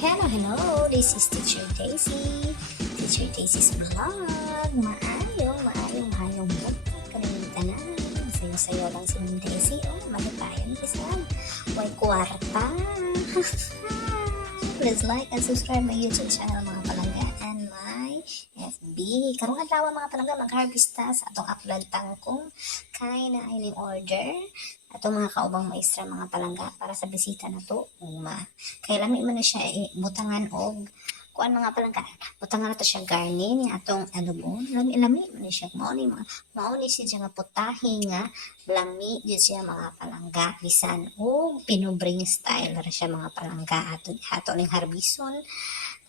Hello, this is Teacher Daisy. Teacher Daisy's vlog. Maayong vlog. Kanina na. Sayo-sayo lang si Ma'am Daisy. Oh, malipayan kasi may kwarta. Please like and subscribe my YouTube channel mga palangga and my FB. Karong adlaw mga palangga mag-harvest ta sa atong upload tangkong kay na ining order atong mga kaubang maestra mga palangga para sa bisita na to uma. Kay lami man na siya butangan og kuan mga palangga. Butangan na to siya garni nga atong adobo. Lami man na siya mao ni siya nga putahe nga lami gyud siya mga palangga bisan og pinubring style ra siya mga palangga ato ning harbison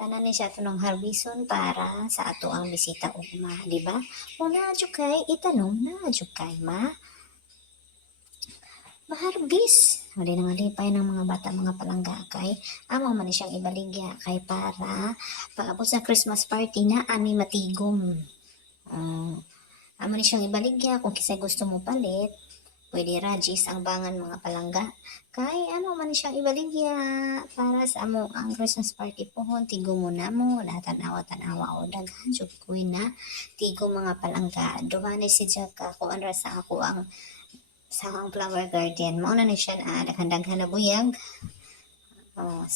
tanan ni siya tunong harbison para sa ato ang bisita ugma di ba o na kay itanong na kay maharbis hindi na nga lipay ng mga bata mga palangga kay amo man ni siyang ibaligya kay para pag-abot sa Christmas party na ami matigom. Amo ni siyang ibaligya kung kisay gusto mo palit pwede rajis ang bangan mga palangga. Kay ano man siyang ibaligya para sa amo ang Christmas party pohon tigo mo na mo tanawa o daghan jud ko na tigo mga palangga. Duha ni si Jaka ko ra sa ako ang sa akong flower garden. Mao na ni siya na daghan na buyag.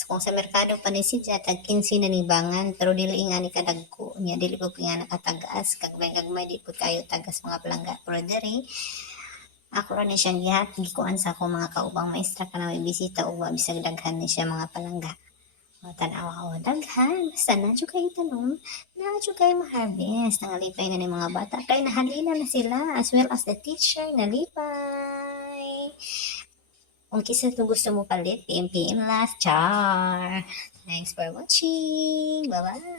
Kung sa merkado pa ni si Jaka tag 15 na ni bangan pero dili nga ni kadagko niya dili ko nga nakatagas kagmay di po kayo tagas mga palangga pero diri ako ra ni siyang gihat gikuan sa ako mga kaubang maestra kana may bisita ug bisag daghan ni siya mga palangga. Tanawa o daghan basta na jud kay tanong na jud kay ma-harvest nangalipay na ni mga bata kay nahalina na sila as well as the teacher nalipay. Kung kisa to gusto mo palit PM last char. Thanks for watching. Bye bye.